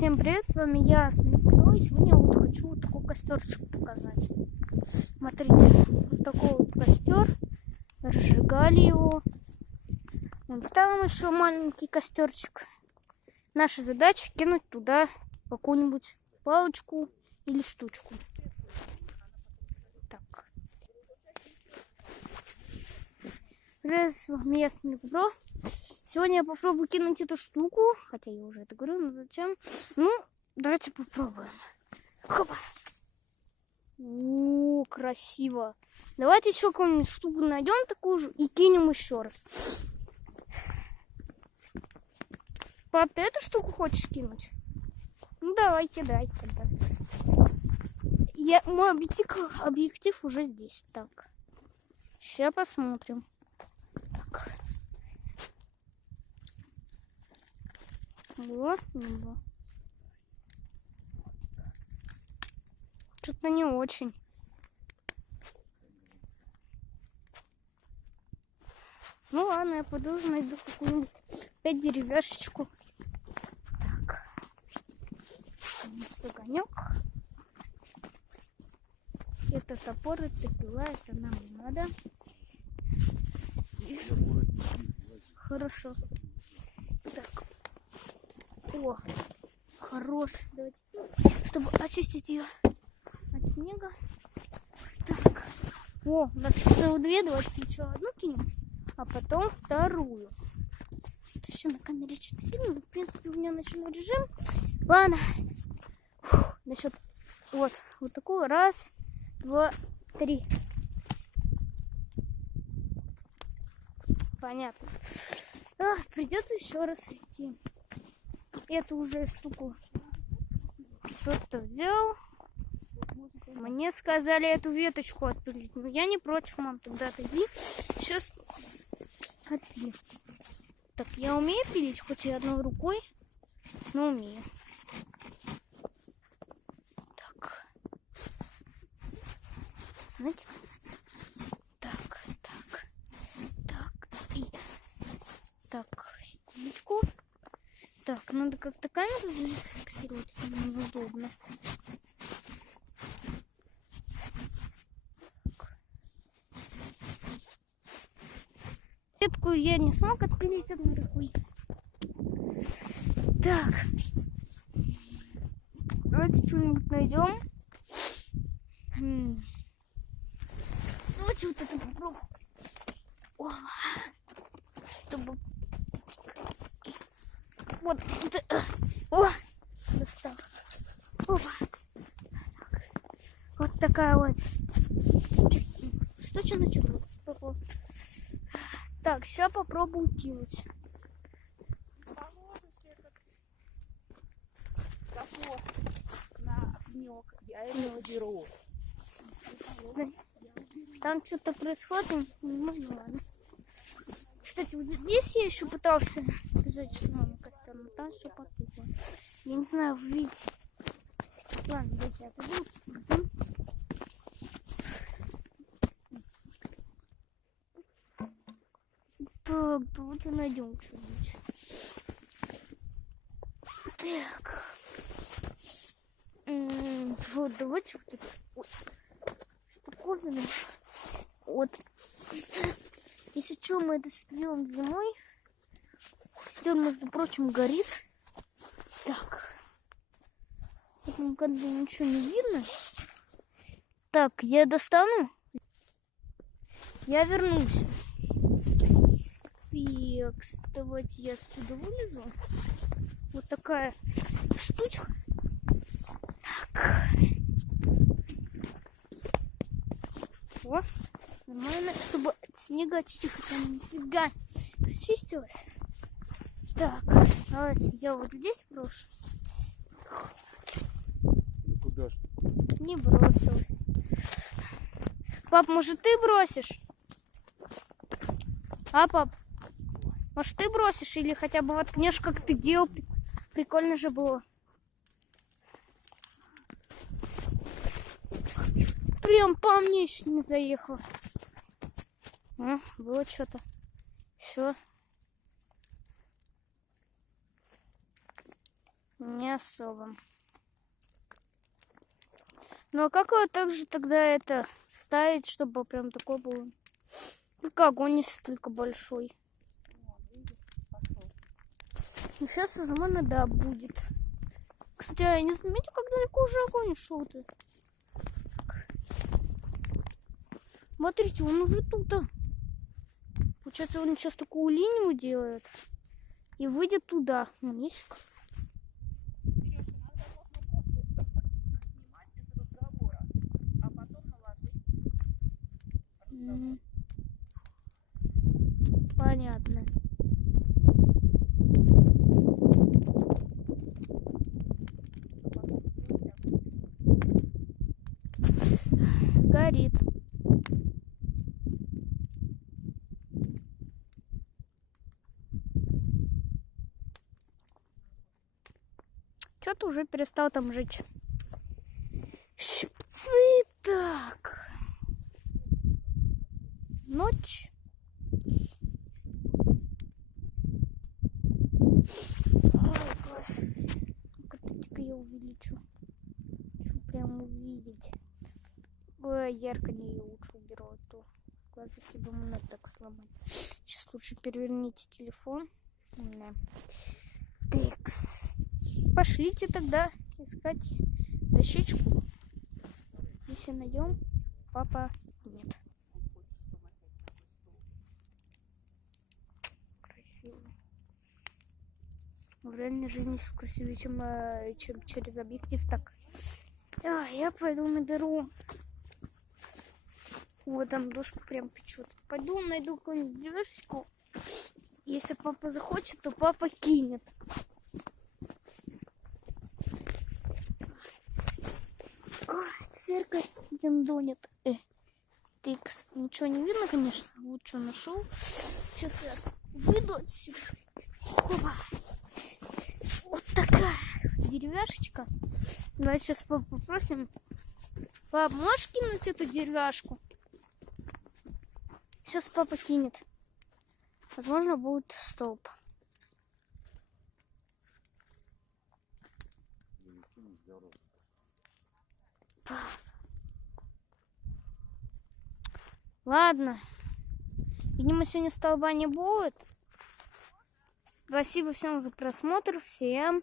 Всем привет, с вами я, Смелякова, и сегодня я вот хочу вот такой костерчик показать. Смотрите, вот такой вот костер, разжигали его. Вон там еще маленький костерчик. Наша задача кинуть туда какую-нибудь палочку или штучку. Так. Привет, с вами я, Смелякова. Сегодня я попробую кинуть эту штуку, хотя я уже это говорю, но зачем? Ну, давайте попробуем. Хопа. О, красиво. Давайте еще какую-нибудь штуку найдем такую же и кинем еще раз. Пап, ты эту штуку хочешь кинуть? Ну, давай, кидай тогда. Мой объектив уже здесь. Так, сейчас посмотрим. Так. Вот. Что-то не очень. Ну ладно, я пойду найду какую-нибудь опять деревяшечку. Так. Огонек. Это топор, это пила, это нам не надо. Хорошо. Так. О, хорош. Давайте, чтобы очистить ее от снега. Так. О, у нас целых две. Давайте сначала одну кинем, а потом вторую. Тут еще на камере что-то видно. В принципе, у меня ночной режим. Ладно. Насчет вот такую. Раз, два, три. Понятно. Придется еще раз идти. Эту уже штуку кто-то взял. Мне сказали эту веточку отпилить. Но я не против, мам, тогда отойди. Сейчас отпилим. Так, я умею пилить, хоть и одной рукой, но умею. Так. Знаете? Так. И... Так, секундочку. Так, надо как-то камеру зафиксировать, это неудобно. Ветку я не смог отпилить одной рукой. Так. Давайте что-нибудь найдем. Давайте вот это попробуем. Чтобы... Вот это... О! Достал. Опа. Вот такая вот. Что начало? Так, сейчас попробую кинуть. На огнек. Я его беру. Там что-то происходит. Ну, ладно. Кстати, вот здесь я еще пытался бежать с мамой костер, но там все потухло. Я не знаю, вы видите. Ладно, давайте отойдем. Так, давайте найдем что-нибудь. Так. Вот, давайте вот это. Штуковину. Вот. Если что, мы это сделаем зимой. Костер, между прочим, горит. Так. Тут как бы ничего не видно. Так, я достану. Я вернулся. Так, давайте я отсюда вылезу. Вот такая штучка. Так. О, нормально, чтобы от снега очистить, хотя нифига очистилась. Так, давайте я вот здесь брошу. Куда ж? Не бросилась. Пап, может ты бросишь? А, пап? Может ты бросишь или хотя бы воткнешь, как ты делал? Прикольно же было. Прям по мне еще не заехал. Было что-то. Все. Не особо. Ну а как его также тогда это ставить, чтобы прям такой был? Только огонь, если только большой. Ну сейчас из мана, да, будет. Кстати, я не заметил, как далеко уже огонь шел-то. Смотрите, он уже тут. Получается, он сейчас такую линию делает и выйдет туда. Вон есть. Серёж, иногда можно просто снимать без разговора, а потом наложить разговор. Понятно. Горит. Что-то уже перестал там жечь. Щипцы, так. Ночь. Ой, класс. Как-то я увеличу. Хочу прям увидеть. Ой, ярко не ее лучше уберу, а то глаза себе можно так сломать. Сейчас лучше переверните телефон. Да. Текс. Пошлите тогда искать дощечку. Если найдем, папа нет. Красиво. В реальной жизни еще красивее, чем через объектив. Так. Я пойду наберу. Вот там дошку прям печет. Пойду найду какую-нибудь деревяшечку. Если папа захочет, то папа кинет. Церковь дендонит. Тыкс. Ничего не видно, конечно. Вот что нашел. Сейчас я выйду отсюда. Опа. Вот такая деревяшечка. Давай сейчас папу попросим. Пап, можешь кинуть эту деревяшку? Сейчас папа кинет. Возможно, будет столб. Ладно. Видимо, сегодня столба не будет. Спасибо всем за просмотр. Всем